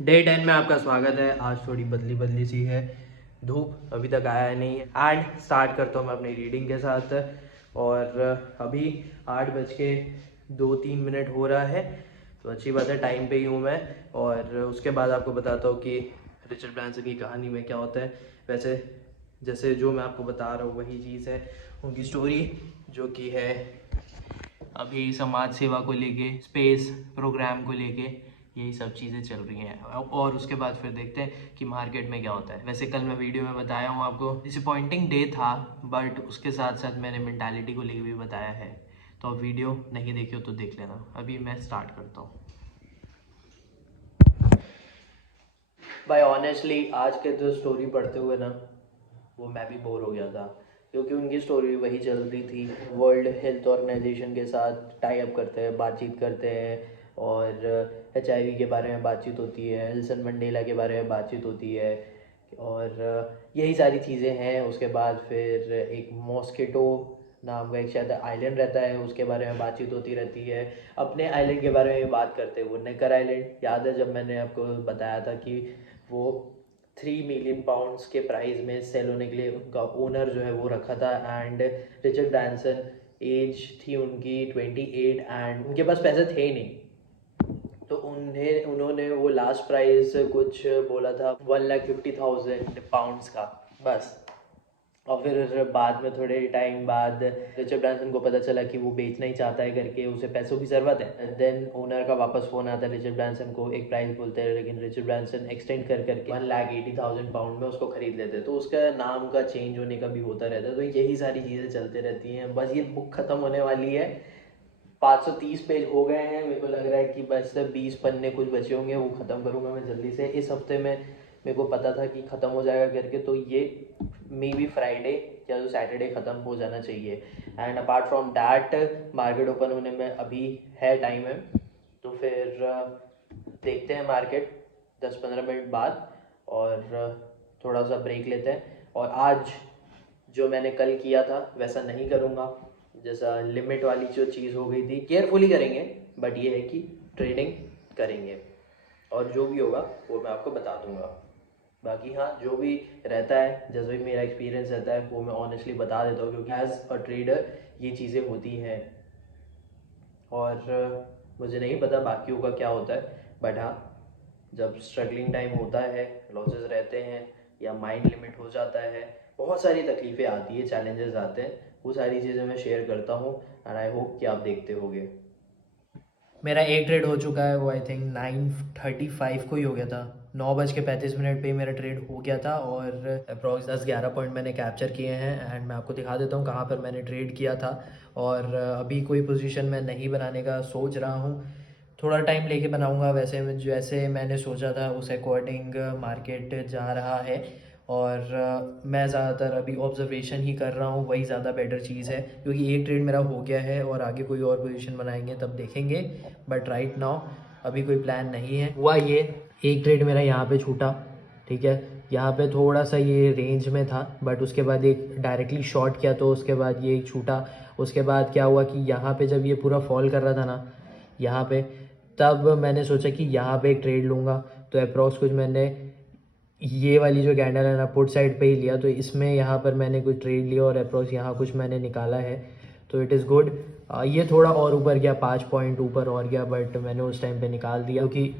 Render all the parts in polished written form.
Day 10 में आपका स्वागत है। आज थोड़ी बदली बदली सी है, धूप अभी तक आया नहीं है। एंड स्टार्ट करता हूँ मैं अपनी रीडिंग के साथ। और अभी 8:02-3 हो रहा है, तो अच्छी बात है, टाइम पे ही हूँ मैं। और उसके बाद आपको बताता हूँ कि रिचर्ड ब्रांसन की कहानी में क्या होता है। वैसे जैसे जो मैं आपको बता रहा हूँ वही चीज़ है उनकी स्टोरी, जो कि है अभी समाज सेवा को लेके, स्पेस प्रोग्राम को लेके, यही सब चीज़ें चल रही हैं। और उसके बाद फिर देखते हैं कि मार्केट में क्या होता है। वैसे कल मैं वीडियो में बताया हूँ आपको, डिसअपॉइंटिंग डे था, बट उसके साथ साथ मैंने मेंटालिटी को लेके भी बताया है। तो अब वीडियो नहीं देखी हो तो देख लेना। अभी मैं स्टार्ट करता हूँ। भाई ऑनेस्टली आज के जो स्टोरी पढ़ते हुए ना, वो मैं भी बोर हो गया था, क्योंकि उनकी स्टोरी वही चल रही थी। वर्ल्ड हेल्थ ऑर्गेनाइजेशन के साथ टाई अप करते हैं, बातचीत करते हैं, और HIV के बारे में बातचीत होती है, नेल्सन मंडेला के बारे में बातचीत होती है, और यही सारी चीज़ें हैं। उसके बाद फिर एक मॉस्किटो नाम का एक शायद आइलैंड रहता है, उसके बारे में बातचीत होती रहती है। अपने आइलैंड के बारे में भी बात करते हैं, वो नेकर आइलैंड याद है जब मैंने आपको बताया था कि वो 3 मिलियन पाउंड्स के प्राइस में सेल होने के लिए उनका ओनर जो है वो रखा था। एंड रिचर्ड ब्रांसन, एज थी उनकी 28, एंड उनके पास पैसे थे ही नहीं, तो उन्होंने वो लास्ट प्राइस कुछ बोला था 1,50,000 पाउंड्स का, बस। और फिर बाद में थोड़े टाइम बाद रिचर्ड ब्रांसन को पता चला कि वो बेचना ही चाहता है करके, उसे पैसों की ज़रूरत है। देन ओनर का वापस फ़ोन आता है रिचर्ड ब्रांसन को, एक प्राइस बोलते हैं, लेकिन रिचर्ड ब्रांसन एक्सटेंड कर करके 1,80,000 पाउंड में उसको ख़रीद लेते हैं। तो उसका नाम का चेंज होने का भी होता रहता है। तो यही सारी चीज़ें चलते रहती हैं। बस ये बुक ख़त्म होने वाली है, 530 पेज हो गए हैं। मेरे को लग रहा है कि बस 20 पन्ने कुछ बचे होंगे, वो ख़त्म करूँगा मैं जल्दी से। इस हफ्ते में मेरे को पता था कि ख़त्म हो जाएगा करके, तो ये मे बी फ्राइडे या तो सैटरडे ख़त्म हो जाना चाहिए। And apart from that, market open होने में अभी है, टाइम है, तो फिर देखते हैं मार्केट 10-15 मिनट बाद, और थोड़ा सा ब्रेक लेते हैं। और आज जो मैंने कल किया था वैसा नहीं करूँगा, जैसा लिमिट वाली जो चीज़ हो गई थी, केयरफुली करेंगे, बट ये है कि ट्रेडिंग करेंगे, और जो भी होगा वो मैं आपको बता दूंगा। बाकी हाँ, जो भी रहता है, जैसे भी मेरा एक्सपीरियंस रहता है, वो मैं ऑनेस्टली बता देता हूँ, क्योंकि एज अ ट्रेडर ये चीज़ें होती हैं। और मुझे नहीं पता बाकियों का क्या होता है, बट हाँ, जब स्ट्रगलिंग टाइम होता है, लॉसेस रहते हैं, या माइंड लिमिट हो जाता है, बहुत सारी तकलीफ़ें आती है, चैलेंजेस आते हैं, वो सारी चीज़ें मैं शेयर करता हूँ। एंड आई होप कि आप देखते होगे। मेरा एक ट्रेड हो चुका है, वो आई थिंक 9:35 को ही हो गया था। 9:35 पे ही मेरा ट्रेड हो गया था, और अप्रॉक्स 10-11 पॉइंट मैंने कैप्चर किए हैं। एंड मैं आपको दिखा देता हूँ कहाँ पर मैंने ट्रेड किया था। और अभी कोई पोजीशन मैं नहीं बनाने का सोच रहा हूँ, थोड़ा टाइम लेके बनाऊंगा। वैसे जैसे मैंने सोचा था उस अकॉर्डिंग मार्केट जा रहा है, और मैं ज़्यादातर अभी ऑब्जर्वेशन ही कर रहा हूँ, वही ज़्यादा बेटर चीज़ है, क्योंकि एक ट्रेड मेरा हो गया है और आगे कोई और पोजीशन बनाएंगे तब देखेंगे। बट राइट नाउ अभी कोई प्लान नहीं है। हुआ ये, एक ट्रेड मेरा यहाँ पे छूटा, ठीक है, यहाँ पे थोड़ा सा ये रेंज में था, बट उसके बाद एक डायरेक्टली शॉर्ट किया, तो उसके बाद ये एक छूटा। उसके बाद क्या हुआ कि यहाँ पे जब ये पूरा फॉल कर रहा था ना, यहाँ पे, तब मैंने सोचा कि यहाँ पे एक ट्रेड लूँगा। तो अप्रॉक्स कुछ मैंने ये वाली जो कैंडल है ना, पुट साइड पे ही लिया, तो इसमें यहाँ पर मैंने कुछ ट्रेड लिया, और अप्रॉक्स यहाँ कुछ मैंने निकाला है। तो इट इज़ गुड। ये थोड़ा और ऊपर गया, 5 पॉइंट ऊपर और गया, बट मैंने उस टाइम पे निकाल दिया, क्योंकि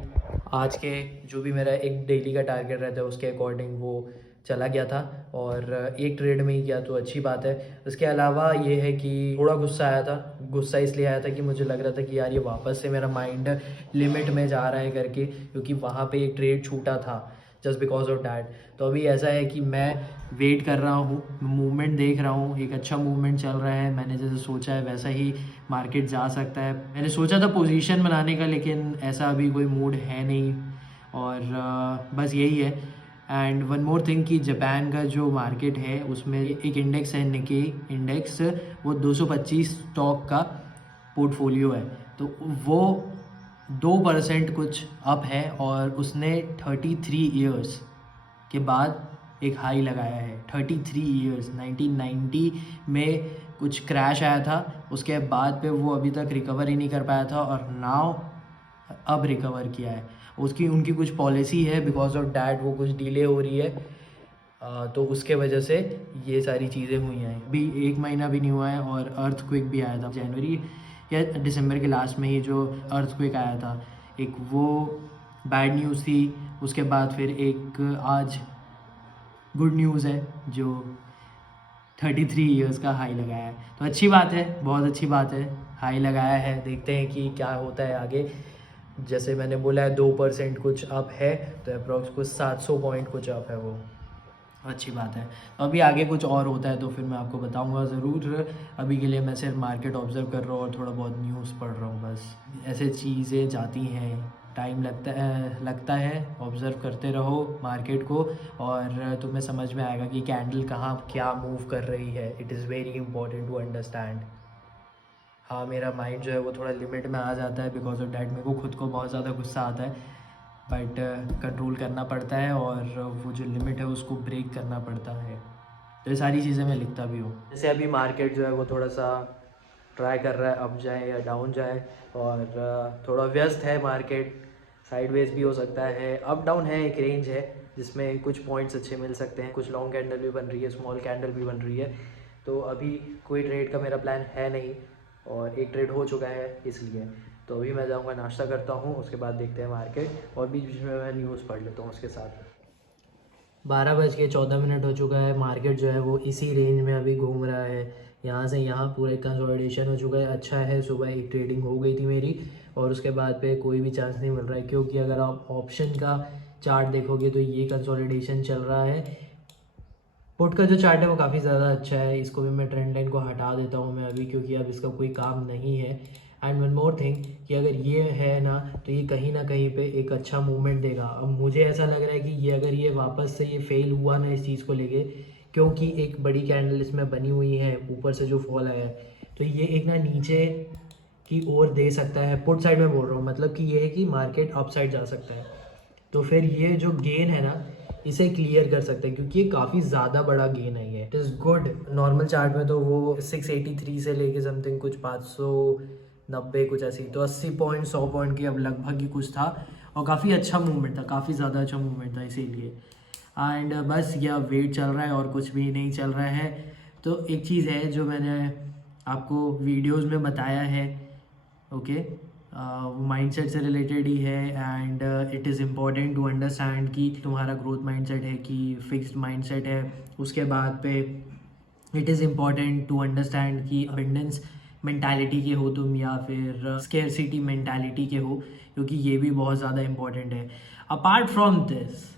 आज के जो भी मेरा एक डेली का टारगेट रहता है उसके अकॉर्डिंग वो चला गया था, और एक ट्रेड में ही किया, तो अच्छी बात है। उसके अलावा ये है कि थोड़ा गुस्सा आया था। गुस्सा इसलिए आया था कि मुझे लग रहा था कि यार ये वापस से मेरा माइंड लिमिट में जा रहा है करके, क्योंकि वहाँ पे एक ट्रेड छूटा था जस्ट बिकॉज ऑफ डैट। तो अभी ऐसा है कि मैं वेट कर रहा हूँ, मूवमेंट देख रहा हूँ, एक अच्छा मूवमेंट चल रहा है, मैंने जैसे सोचा है वैसा ही मार्केट जा सकता है। मैंने सोचा था पोजीशन बनाने का, लेकिन ऐसा अभी कोई मूड है नहीं, और बस यही है। एंड वन मोर थिंग कि जापान का जो मार्केट है उसमें एक इंडेक्स है, निक्की इंडेक्स, वो 225 स्टॉक का पोर्टफोलियो है, तो वो 2% कुछ अप है, और उसने 33 ईयर्स के बाद एक हाई लगाया है। 33 ईयर्स, 1990 में कुछ क्रैश आया था, उसके बाद पे वो अभी तक रिकवर ही नहीं कर पाया था, और नाउ अब रिकवर किया है। उसकी उनकी कुछ पॉलिसी है, बिकॉज ऑफ डैट वो कुछ डिले हो रही है। तो उसके वजह से ये सारी चीज़ें हुई हैं। अभी 1 महीना भी नहीं हुआ है और अर्थक्वेक भी आया था जनवरी या दिसंबर के लास्ट में ही, जो अर्थक्वेक आया था एक, वो बैड न्यूज़ थी। उसके बाद फिर एक आज गुड न्यूज़ है जो 33 ईयर्स का हाई लगाया है। तो अच्छी बात है, बहुत अच्छी बात है, हाई लगाया है। देखते हैं कि क्या होता है आगे। जैसे मैंने बोला है 2% कुछ अप है, तो अप्रॉक्स कुछ 700 पॉइंट कुछ अप है, वो अच्छी बात है। तो अभी आगे कुछ और होता है तो फिर मैं आपको बताऊंगा ज़रूर। अभी के लिए मैं सिर्फ मार्केट ऑब्जर्व कर रहा हूँ और थोड़ा बहुत न्यूज़ पढ़ रहा हूँ बस। ऐसे चीज़ें जाती हैं, टाइम लगता है। ऑब्ज़र्व करते रहो मार्केट को और तुम्हें समझ में आएगा कि कैंडल कहाँ क्या मूव कर रही है। It is very important to understand. हाँ, मेरा माइंड जो है वो थोड़ा लिमिट में आ जाता है, बिकॉज ऑफ डैट मेरे को खुद को बहुत ज़्यादा गुस्सा आता है, बट कंट्रोल करना पड़ता है और वो जो लिमिट है उसको ब्रेक करना पड़ता है। तो ये सारी चीज़ें मैं लिखता भी हूँ। जैसे अभी मार्केट जो है वो थोड़ा सा ट्राई कर रहा है अप जाए या डाउन जाए, और थोड़ा व्यस्त है मार्केट, साइडवेज भी हो सकता है, अप डाउन है, एक रेंज है जिसमें कुछ पॉइंट्स अच्छे मिल सकते हैं। कुछ लॉन्ग कैंडल भी बन रही है, स्मॉल कैंडल भी बन रही है। तो अभी कोई ट्रेड का मेरा प्लान है नहीं, और एक ट्रेड हो चुका है इसलिए। तो अभी मैं जाऊंगा, नाश्ता करता हूँ, उसके बाद देखते हैं मार्केट, और बीच बीच में मैं न्यूज़ पढ़ लेता हूँ उसके साथ। 12:14 हो चुका है। मार्केट जो है वो इसी रेंज में अभी घूम रहा है, यहाँ से यहाँ पूरे कंसोलिडेशन हो चुका है। अच्छा है, सुबह एक ट्रेडिंग हो गई थी मेरी, और उसके बाद पे कोई भी चांस नहीं मिल रहा है, क्योंकि अगर आप ऑप्शन का चार्ट देखोगे तो ये कंसोलिडेशन चल रहा है। पुट का जो चार्ट है वो काफ़ी ज़्यादा अच्छा है। इसको भी मैं ट्रेंड लाइन को हटा देता हूँ मैं अभी, क्योंकि अब इसका कोई काम नहीं है। एंड वन मोर थिंग कि अगर ये है ना, तो ये कहीं ना कहीं पे एक अच्छा मूवमेंट देगा। अब मुझे ऐसा लग रहा है कि ये अगर ये वापस से ये फेल हुआ ना इस चीज़ को लेके, क्योंकि एक बड़ी कैंडल इसमें बनी हुई है, ऊपर से जो फॉल आया है, तो ये एक ना नीचे की ओर दे सकता है। पुट साइड में बोल रहा हूँ, मतलब कि ये है कि मार्केट अप साइड जा सकता है। तो फिर ये जो गेन है ना, इसे क्लियर कर सकते हैं, क्योंकि ये काफ़ी ज़्यादा बड़ा गेन है ये। It is good. Normal chart में तो वो 683 से लेके समथिंग कुछ 590 कुछ ऐसी, तो 80 पॉइंट 100 पॉइंट की अब लगभग ही कुछ था, और काफ़ी अच्छा मूवमेंट था, काफ़ी ज़्यादा अच्छा मूवमेंट था इसीलिए। एंड बस यह वेट चल रहा है और कुछ भी नहीं चल रहा है। तो एक चीज़ है जो मैंने आपको वीडियोज़ में बताया है, ओके, वो माइंडसेट से रिलेटेड ही है। And it is important to understand कि तुम्हारा ग्रोथ माइंडसेट है कि फिक्स्ड माइंडसेट है। उसके बाद पे it is important to understand कि अबंडेंस मेंटालिटी के हो तुम या फिर स्केर्सिटी मेंटालिटी के हो, क्योंकि ये भी बहुत ज़्यादा इम्पॉर्टेंट है। अपार्ट फ्रॉम दिस,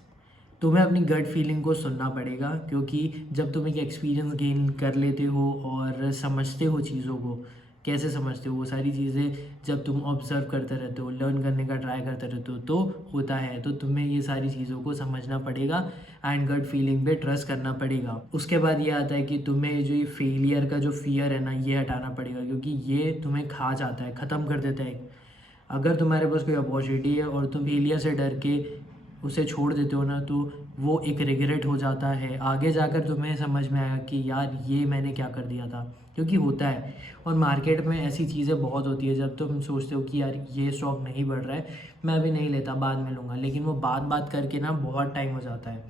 तुम्हें अपनी गट फीलिंग को सुनना पड़ेगा, क्योंकि जब तुम एक एक्सपीरियंस गेन कर लेते हो और समझते हो चीज़ों को, कैसे समझते हो वो सारी चीज़ें, जब तुम ऑब्जर्व करते रहते हो, लर्न करने का ट्राई करते रहते हो, तो होता है। तो तुम्हें ये सारी चीज़ों को समझना पड़ेगा एंड गट फीलिंग पे ट्रस्ट करना पड़ेगा। उसके बाद ये आता है कि तुम्हें जो ये फेलियर का जो फियर है ना, ये हटाना पड़ेगा, क्योंकि ये तुम्हें खा जाता है, ख़त्म कर देता है। अगर तुम्हारे पास कोई अपॉर्चुनिटी है और तुम फेलियर से डर के उसे छोड़ देते हो ना, तो वो एक रिग्रेट हो जाता है। आगे जाकर तुम्हें समझ में आया कि यार ये मैंने क्या कर दिया था, क्योंकि होता है। और मार्केट में ऐसी चीज़ें बहुत होती है, जब तुम सोचते हो कि यार ये स्टॉक नहीं बढ़ रहा है, मैं अभी नहीं लेता, बाद में लूँगा, लेकिन वो बात करके ना बहुत टाइम हो जाता है,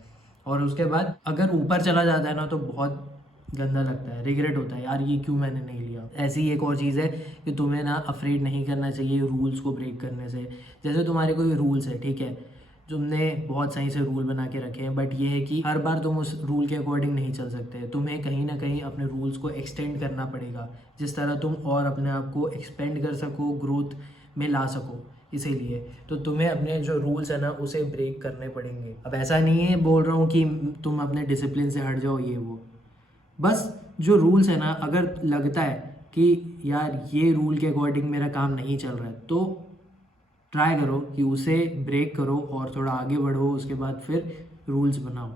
और उसके बाद अगर ऊपर चला जाता है ना, तो बहुत गंदा लगता है, रिग्रेट होता है, यार ये क्यों मैंने नहीं लिया। ऐसी एक और चीज़ है कि तुम्हें ना अफ्रेड नहीं करना चाहिए रूल्स को ब्रेक करने से। जैसे तुम्हारे कोई रूल्स है, ठीक है, तुमने बहुत सही से रूल बना के रखे हैं, बट ये है कि हर बार तुम उस रूल के अकॉर्डिंग नहीं चल सकते। तुम्हें कहीं ना कहीं अपने रूल्स को एक्सटेंड करना पड़ेगा, जिस तरह तुम और अपने आप को एक्सपेंड कर सको, ग्रोथ में ला सको। इसीलिए तो तुम्हें अपने जो रूल्स है ना, उसे ब्रेक करने पड़ेंगे। अब ऐसा नहीं है बोल रहा हूँ कि तुम अपने डिसिप्लिन से हट जाओ, ये वो, बस जो रूल्स है ना, अगर लगता है कि यार ये रूल के अकॉर्डिंग मेरा काम नहीं चल रहा है, तो ट्राई करो कि उसे ब्रेक करो और थोड़ा आगे बढ़ो, उसके बाद फिर रूल्स बनाओ,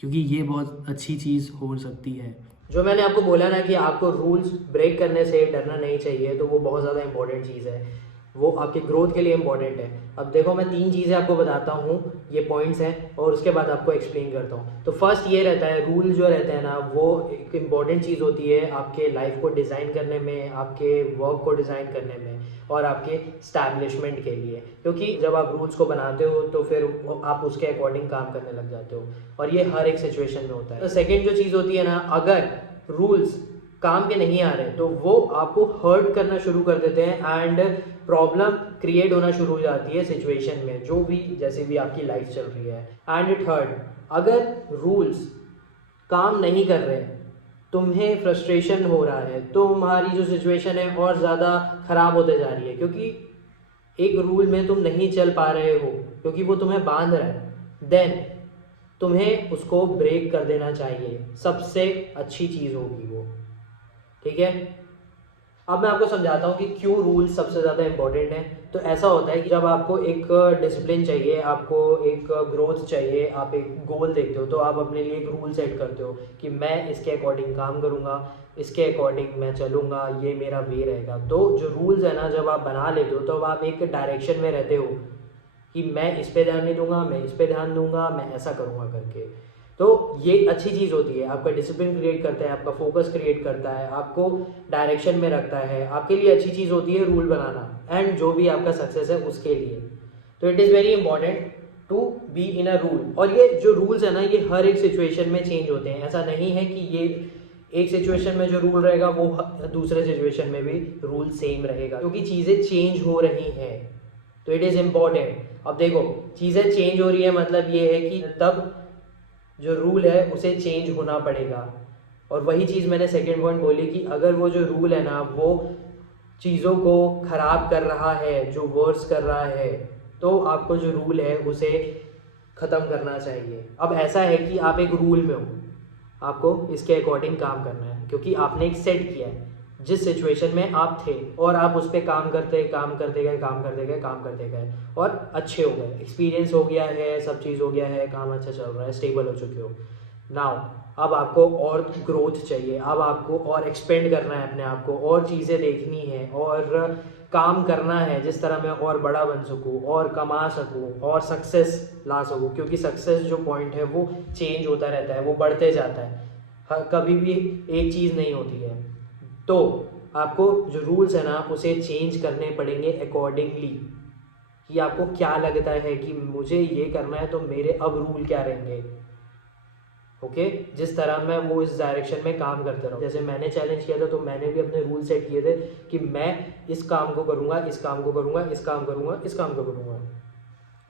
क्योंकि ये बहुत अच्छी चीज़ हो सकती है। जो मैंने आपको बोला ना कि आपको रूल्स ब्रेक करने से डरना नहीं चाहिए, तो वो बहुत ज़्यादा इंपॉर्टेंट चीज़ है, वो आपके ग्रोथ के लिए इंपॉर्टेंट है। अब देखो, मैं 3 चीज़ें आपको बताता हूँ, ये पॉइंट्स हैं, और उसके बाद आपको एक्सप्लेन करता हूँ। तो फर्स्ट ये रहता है, रूल जो रहते हैं ना, वो एक इम्पॉर्टेंट चीज़ होती है आपके लाइफ को डिज़ाइन करने में, आपके वर्क को डिज़ाइन करने में। और आपके स्टैब्लिशमेंट के लिए, क्योंकि जब आप रूल्स को बनाते हो तो फिर आप उसके अकॉर्डिंग काम करने लग जाते हो, और ये हर एक सिचुएशन में होता है। तो सेकेंड जो चीज़ होती है ना, अगर रूल्स काम के नहीं आ रहे तो वो आपको हर्ट करना शुरू कर देते हैं एंड प्रॉब्लम क्रिएट होना शुरू हो जाती है सिचुएशन में, जो भी जैसे भी आपकी लाइफ चल रही है। एंड थर्ड, अगर रूल्स काम नहीं कर रहे, तुम्हें फ्रस्ट्रेशन हो रहा है, तो तुम्हारी जो सिचुएशन है और ज़्यादा ख़राब होते जा रही है, क्योंकि एक रूल में तुम नहीं चल पा रहे हो क्योंकि वो तुम्हें बांध रहा है, देन तुम्हें उसको ब्रेक कर देना चाहिए। सबसे अच्छी चीज़ होगी वो, ठीक है। अब मैं आपको समझाता हूँ कि क्यों रूल्स सबसे ज़्यादा इंपॉर्टेंट है। तो ऐसा होता है कि जब आपको एक डिसिप्लिन चाहिए, आपको एक ग्रोथ चाहिए, आप एक गोल देखते हो, तो आप अपने लिए एक रूल सेट करते हो कि मैं इसके अकॉर्डिंग काम करूँगा, इसके अकॉर्डिंग मैं चलूँगा, ये मेरा वे रहेगा। तो जो रूल्स है ना, जब आप बना लेते हो तो आप एक डायरेक्शन में रहते हो कि मैं इस पे ध्यान नहीं दूंगा, मैं इस पे ध्यान दूंगा, मैं ऐसा करूँगा करके। तो ये अच्छी चीज़ होती है, आपका डिसिप्लिन क्रिएट करता है, आपका फोकस क्रिएट करता है, आपको डायरेक्शन में रखता है, आपके लिए अच्छी चीज़ होती है रूल बनाना, एंड जो भी आपका सक्सेस है उसके लिए। तो it is very important to be in a rule. और ये जो रूल्स है ना, ये हर एक सिचुएशन में चेंज होते हैं। ऐसा नहीं है कि ये एक सिचुएशन में जो रूल रहेगा वो दूसरे सिचुएशन में भी रूल सेम रहेगा, क्योंकि चीज़ें चेंज हो रही हैं। तो इट इज़ इम्पॉर्टेंट। अब देखो, चीज़ें चेंज हो रही है मतलब ये है कि तब जो रूल है उसे चेंज होना पड़ेगा। और वही चीज़ मैंने सेकेंड पॉइंट बोली कि अगर वो जो रूल है ना, वो चीज़ों को ख़राब कर रहा है, जो वर्स कर रहा है, तो आपको जो रूल है उसे ख़त्म करना चाहिए। अब ऐसा है कि आप एक रूल में हो, आपको इसके अकॉर्डिंग काम करना है, क्योंकि आपने एक सेट किया है जिस सिचुएशन में आप थे, और आप उस पर काम करते गए और अच्छे हो गए, एक्सपीरियंस हो गया है, सब चीज़ हो गया है, काम अच्छा चल रहा है, स्टेबल हो चुके हो। नाउ अब आपको और ग्रोथ चाहिए, अब आपको और एक्सपेंड करना है अपने आप को, और चीज़ें देखनी है और काम करना है जिस तरह मैं और बड़ा बन सकूँ और कमा सकूँ और सक्सेस ला सकूँ, क्योंकि सक्सेस जो पॉइंट है वो चेंज होता रहता है, वो बढ़ते जाता है, कभी भी एक चीज़ नहीं होती है। तो आपको जो रूल्स है ना उसे चेंज करने पड़ेंगे अकॉर्डिंगली, कि आपको क्या लगता है कि मुझे ये करना है तो मेरे अब रूल क्या रहेंगे। ओके, जिस तरह मैं वो इस डायरेक्शन में काम करते रहूँ। जैसे मैंने चैलेंज किया था तो मैंने भी अपने रूल सेट किए थे कि मैं इस काम को करूँगा, इस काम को करूँगा, इस काम करूँगा, इस काम को करूँगा,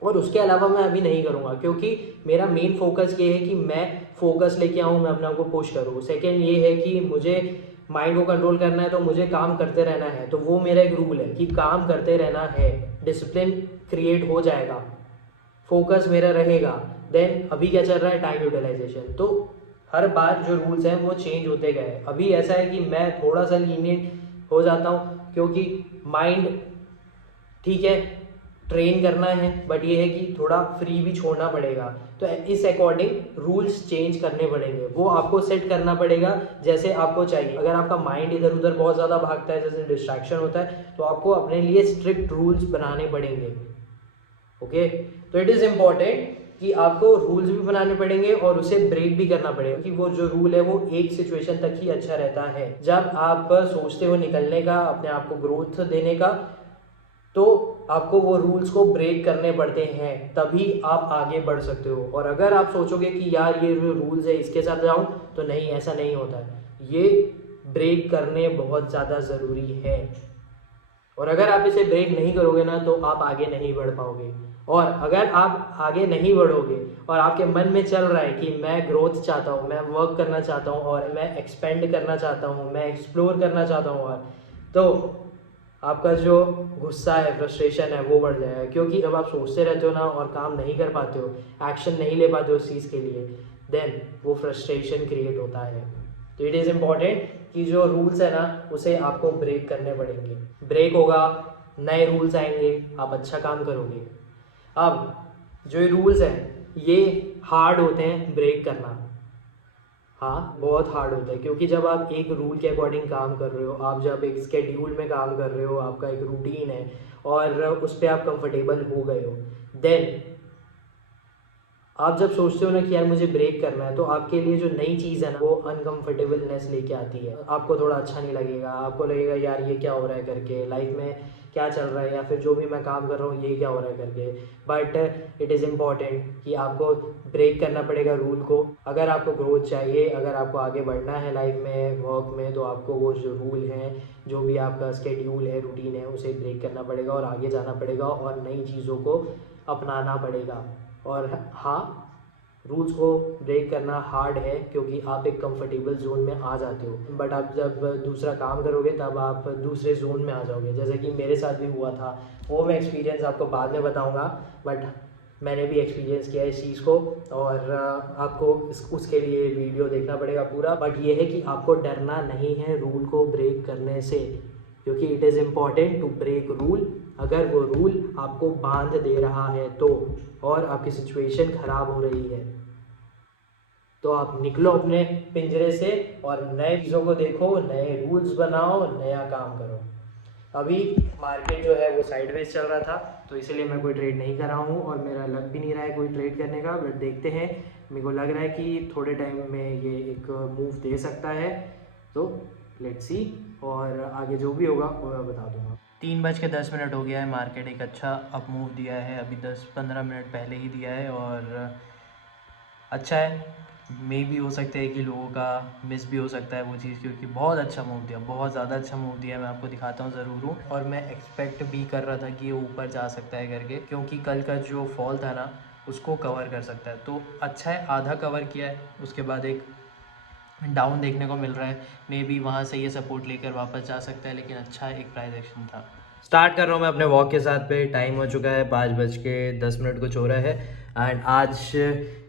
और उसके अलावा मैं अभी नहीं करूँगा, क्योंकि मेरा मेन फोकस ये है कि मैं फोकस लेके आऊँ, मैं अपने आप को पुश करूँ। सेकेंड ये है कि मुझे माइंड को कंट्रोल करना है, तो मुझे काम करते रहना है, तो वो मेरा एक रूल है कि काम करते रहना है। डिसिप्लिन क्रिएट हो जाएगा, फोकस मेरा रहेगा। देन अभी क्या चल रहा है, टाइम यूटिलाइजेशन। तो हर बार जो रूल्स हैं वो चेंज होते गए। अभी ऐसा है कि मैं थोड़ा सा लीनियंट हो जाता हूँ, क्योंकि माइंड ठीक है ट्रेन करना है, बट ये है कि थोड़ा फ्री भी छोड़ना पड़ेगा। तो इस अकॉर्डिंग रूल्स चेंज करने पड़ेंगे, वो आपको सेट करना पड़ेगा जैसे आपको चाहिए। अगर आपका माइंड इधर उधर बहुत ज़्यादा भागता है, जैसे डिस्ट्रैक्शन होता है, तो आपको अपने लिए स्ट्रिक्ट रूल्स बनाने पड़ेंगे। ओके, तो इट इज़ इम्पॉर्टेंट कि आपको रूल्स भी बनाने पड़ेंगे और उसे ब्रेक भी करना पड़ेगा, कि वो जो रूल है वो एक सिचुएशन तक ही अच्छा रहता है। जब आप सोचते हो निकलने का, अपने आप को ग्रोथ देने का, तो आपको वो रूल्स को ब्रेक करने पड़ते हैं, तभी आप आगे बढ़ सकते हो। और अगर आप सोचोगे कि यार ये जो रूल्स है इसके साथ जाऊं, तो नहीं, ऐसा नहीं होता है। ये ब्रेक करने बहुत ज़्यादा ज़रूरी है, और अगर आप इसे ब्रेक नहीं करोगे ना तो आप आगे नहीं बढ़ पाओगे। और अगर आप आगे नहीं बढ़ोगे और आपके मन में चल रहा है कि मैं ग्रोथ चाहता हूँ, मैं वर्क करना चाहता हूँ, और मैं एक्सपेंड करना चाहता हूँ, मैं एक्सप्लोर करना चाहता हूँ, और तो आपका जो गुस्सा है, फ्रस्ट्रेशन है, वो बढ़ जाएगा। क्योंकि जब आप सोचते रहते हो ना और काम नहीं कर पाते हो, एक्शन नहीं ले पाते हो उस चीज़ के लिए, देन वो फ्रस्ट्रेशन क्रिएट होता है। तो इट इज़ इम्पॉर्टेंट कि जो रूल्स है ना उसे आपको ब्रेक करने पड़ेंगे। ब्रेक होगा, नए रूल्स आएंगे, आप अच्छा काम करोगे। अब जो ये रूल्स हैं ये हार्ड होते हैं ब्रेक करना, हाँ बहुत हार्ड होता है, क्योंकि जब आप एक रूल के अकॉर्डिंग काम कर रहे हो, आप जब एक स्केड्यूल में काम कर रहे हो, आपका एक रूटीन है और उस पर आप कंफर्टेबल हो गए हो, देन आप जब सोचते हो ना कि यार मुझे ब्रेक करना है, तो आपके लिए जो नई चीज़ है ना वो अनकंफर्टेबलनेस लेके आती है। आपको थोड़ा अच्छा नहीं लगेगा, आपको लगेगा यार ये क्या हो रहा है करके, लाइफ में क्या चल रहा है या फिर जो भी मैं काम कर रहा हूँ ये क्या हो रहा है करके। बट इट इज़ इम्पॉर्टेंट कि आपको ब्रेक करना पड़ेगा रूल को। अगर आपको ग्रोथ चाहिए, अगर आपको आगे बढ़ना है लाइफ में, वर्क में, तो आपको वो जो रूल हैं, जो भी आपका स्केड्यूल है, रूटीन है, उसे ब्रेक करना पड़ेगा और आगे जाना पड़ेगा और नई चीज़ों को अपनाना पड़ेगा। और हाँ, रूल्स को ब्रेक करना हार्ड है क्योंकि आप एक कंफर्टेबल जोन में आ जाते हो, बट आप जब दूसरा काम करोगे तब आप दूसरे जोन में आ जाओगे, जैसे कि मेरे साथ भी हुआ था। वो मैं एक्सपीरियंस आपको बाद में बताऊंगा, बट मैंने भी एक्सपीरियंस किया है इस चीज़ को। और आपको उसके लिए वीडियो देखना पड़ेगा पूरा। बट ये है कि आपको डरना नहीं है रूल को ब्रेक करने से, क्योंकि it is important to break rule. अगर वो रूल आपको बांध दे रहा है तो, और आपकी सिचुएशन ख़राब हो रही है, तो आप निकलो अपने पिंजरे से और नए चीज़ों को देखो, नए रूल्स बनाओ, नया काम करो। अभी मार्केट जो है वो साइडवेज चल रहा था, तो इसीलिए मैं कोई ट्रेड नहीं कर रहा हूँ और मेरा लग भी नहीं रहा है कोई ट्रेड करने का। बट देखते हैं, मेरे को लग रहा है कि थोड़े टाइम में ये एक मूव दे सकता है, तो लेट्स सी। और आगे जो भी होगा वो मैं बता दूंगा। 3:10 हो गया है, मार्केट एक अच्छा अप मूव दिया है, अभी 10-15 मिनट पहले ही दिया है और अच्छा है। मे भी हो सकता है कि लोगों का मिस भी हो सकता है वो चीज़, क्योंकि बहुत अच्छा मूव दिया, बहुत ज़्यादा अच्छा मूव दिया। मैं आपको दिखाता हूँ ज़रूर हूँ, और मैं एक्सपेक्ट भी कर रहा था कि ये ऊपर जा सकता है करके, क्योंकि कल का जो फॉल था ना उसको कवर कर सकता है। तो अच्छा है, आधा कवर किया है, उसके बाद एक डाउन देखने को मिल रहा है। मे बी वहाँ से ये सपोर्ट लेकर वापस जा सकता है, लेकिन अच्छा एक प्राइस एक्शन था। स्टार्ट कर रहा हूँ मैं अपने वॉक के साथ पे। टाइम हो चुका है 5:10 कुछ हो रहा है, एंड आज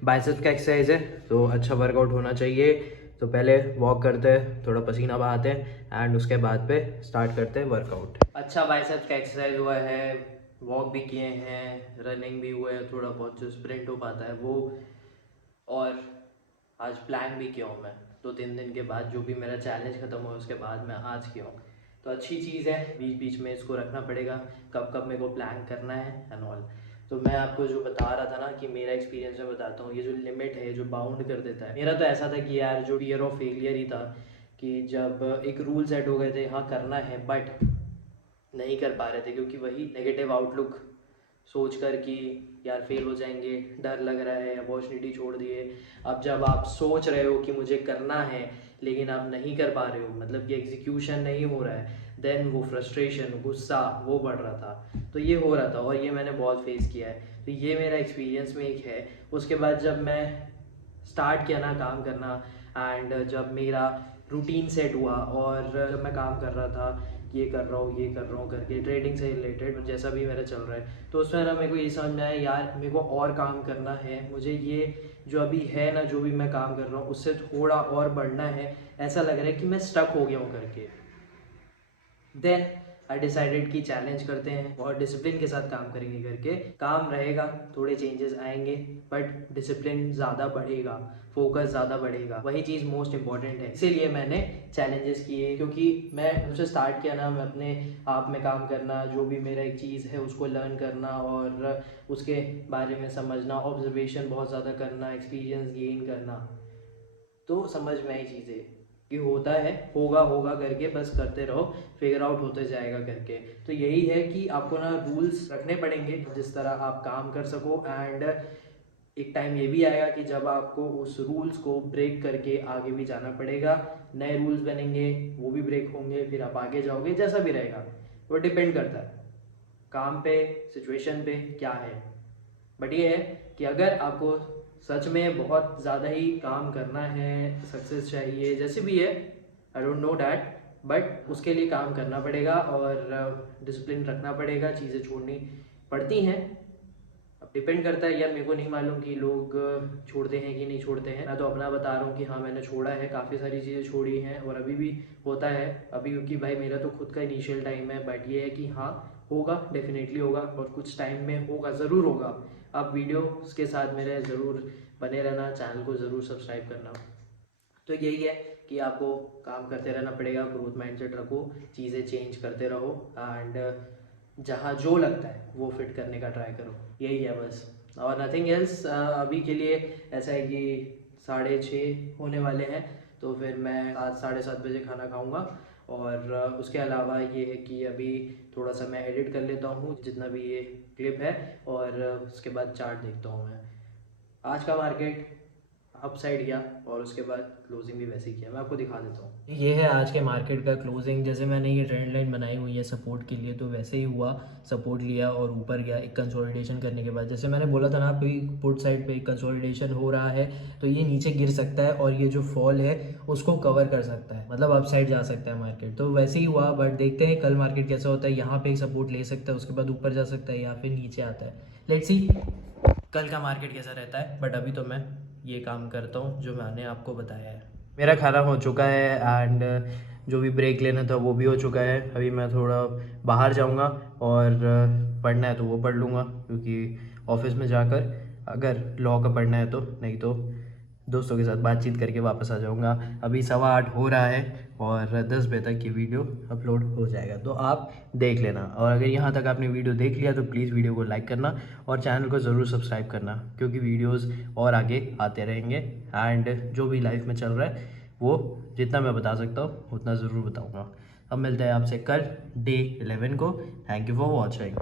बाइसेप्स का एक्सरसाइज है, तो अच्छा वर्कआउट होना चाहिए। तो पहले वॉक करते हैं, थोड़ा पसीना बहाते हैं, एंड उसके बाद पे स्टार्ट करते हैं वर्कआउट। अच्छा बाइसेप्स का एक्सरसाइज हुआ है, वॉक भी किए हैं, रनिंग भी हुआ है, थोड़ा बहुत जो स्प्रिंट हो पाता है वो, और आज प्लान भी किया हूँ मैं 2-3 दिन के बाद। जो भी मेरा चैलेंज ख़त्म हुआ उसके बाद मैं आज किया हूँ, तो अच्छी चीज़ है। बीच बीच में इसको रखना पड़ेगा, कब कब मेरे को प्लान करना है एंड ऑल। तो मैं आपको जो बता रहा था ना कि मेरा एक्सपीरियंस में बताता हूँ, ये जो लिमिट है जो बाउंड कर देता है, मेरा तो ऐसा था कि यार जो फियर ऑफ फेलियर ही था, कि जब एक रूल सेट हो गए थे, हाँ करना है, बट नहीं कर पा रहे थे, क्योंकि वही नेगेटिव आउटलुक सोच कर कि यार फेल हो जाएंगे, डर लग रहा है, अपॉर्चुनिटी छोड़ दिए। अब जब आप सोच रहे हो कि मुझे करना है लेकिन आप नहीं कर पा रहे हो, मतलब कि एग्जीक्यूशन नहीं हो रहा है, देन वो फ्रस्ट्रेशन, गुस्सा वो बढ़ रहा था। तो ये हो रहा था और ये मैंने बहुत फेस किया है, तो ये मेरा एक्सपीरियंस में एक है। उसके बाद जब मैं स्टार्ट किया ना काम करना, एंड जब मेरा रूटीन सेट हुआ और जब मैं काम कर रहा था, ये कर रहा हूँ, ये कर रहा हूँ करके, ट्रेडिंग से रिलेटेड जैसा भी मेरा चल रहा है, तो उसमें ना मेरे को ये समझ में आया यार मेरे को और काम करना है, मुझे ये जो अभी है ना, जो भी मैं काम कर रहा हूँ उससे थोड़ा और बढ़ना है। ऐसा लग रहा है कि मैं स्टक हो गया हूँ करके। देन आई डिसाइडेड कि चैलेंज करते हैं और डिसिप्लिन के साथ काम करेंगे करके। काम रहेगा, थोड़े चेंजेस आएंगे, बट डिसिप्लिन ज़्यादा बढ़ेगा, फोकस ज़्यादा बढ़ेगा, वही चीज़ मोस्ट इंपॉर्टेंट है। इसीलिए मैंने चैलेंजेस किए, क्योंकि मैं उनसे स्टार्ट किया ना, मैं अपने आप में काम करना, जो भी मेरा एक चीज़ है उसको लर्न करना और उसके बारे में समझना, ऑब्जर्वेशन बहुत ज़्यादा करना, एक्सपीरियंस गेन करना, तो समझ में आई चीज़ें कि होता है, होगा होगा करके बस करते रहो, फिगर आउट होते जाएगा करके। तो यही है कि आपको ना रूल्स रखने पड़ेंगे जिस तरह आप काम कर सको, एंड एक टाइम ये भी आएगा कि जब आपको उस रूल्स को ब्रेक करके आगे भी जाना पड़ेगा। नए रूल्स बनेंगे, वो भी ब्रेक होंगे, फिर आप आगे जाओगे, जैसा भी रहेगा वो डिपेंड करता है काम पे, सिचुएशन पे क्या है। बट ये है कि अगर आपको सच में बहुत ज़्यादा ही काम करना है, सक्सेस चाहिए, जैसे भी है, I don't know that, but उसके लिए काम करना पड़ेगा और डिसिप्लिन रखना पड़ेगा, चीज़ें छोड़नी पड़ती हैं। अब डिपेंड करता है यार, मेरे को नहीं मालूम कि लोग छोड़ते हैं कि नहीं छोड़ते हैं। मैं तो अपना बता रहा हूँ कि हाँ मैंने छोड़ा है, काफ़ी सारी चीज़ें छोड़ी हैं और अभी भी होता है। अभी क्योंकि भाई मेरा तो खुद का इनिशियल टाइम है, बट ये है कि हाँ होगा, डेफिनेटली होगा, और कुछ टाइम में होगा, ज़रूर होगा। आप वीडियोस के साथ मेरे ज़रूर बने रहना, चैनल को ज़रूर सब्सक्राइब करना। तो यही है कि आपको काम करते रहना पड़ेगा, ग्रोथ माइंडसेट रखो, चीज़ें चेंज करते रहो, एंड जहाँ जो लगता है वो फिट करने का ट्राई करो। यही है बस, और नथिंग एल्स। अभी के लिए ऐसा है कि 6:30 होने वाले हैं, तो फिर मैं 7, 7:30 बजे खाना खाऊंगा और उसके अलावा ये है कि अभी थोड़ा सा मैं एडिट कर लेता हूँ जितना भी ये क्लिप है, और उसके बाद चार्ट देखता हूँ मैं। आज का मार्केट अप साइड गया और उसके बाद क्लोजिंग भी वैसे ही किया। मैं आपको दिखा देता हूँ, ये है आज के मार्केट का क्लोजिंग। जैसे मैंने ये ट्रेंड लाइन बनाई हुई है सपोर्ट के लिए, तो वैसे ही हुआ, सपोर्ट लिया और ऊपर गया एक कंसोलिडेशन करने के बाद। जैसे मैंने बोला था ना, अभी पुट साइड पे कंसोलिडेशन हो रहा है, तो ये नीचे गिर सकता है और ये जो फॉल है उसको कवर कर सकता है, मतलब अप साइड जा सकता है मार्केट। तो वैसे ही हुआ, बट देखते हैं कल मार्केट कैसा होता है। यहाँ पे एक सपोर्ट ले सकता है, उसके बाद ऊपर जा सकता है या फिर नीचे आता है। लेट्स सी कल का मार्केट कैसा रहता है। बट अभी तो मैं ये काम करता हूँ जो मैंने आपको बताया है। मेरा खाना हो चुका है एंड जो भी ब्रेक लेना था वो भी हो चुका है। अभी मैं थोड़ा बाहर जाऊँगा और पढ़ना है तो वो पढ़ लूँगा, क्योंकि ऑफिस में जाकर अगर लॉ का पढ़ना है तो, नहीं तो दोस्तों के साथ बातचीत करके वापस आ जाऊँगा। अभी 8:15 हो रहा है और 10 बजे तक ये वीडियो अपलोड हो जाएगा, तो आप देख लेना। और अगर यहाँ तक आपने वीडियो देख लिया तो प्लीज़ वीडियो को लाइक करना और चैनल को ज़रूर सब्सक्राइब करना, क्योंकि वीडियोस और आगे आते रहेंगे। एंड जो भी लाइफ में चल रहा है वो जितना मैं बता सकता हूँ उतना ज़रूर बताऊँगा। अब मिलते हैं आपसे कल डे 11 को। Thank you for watching.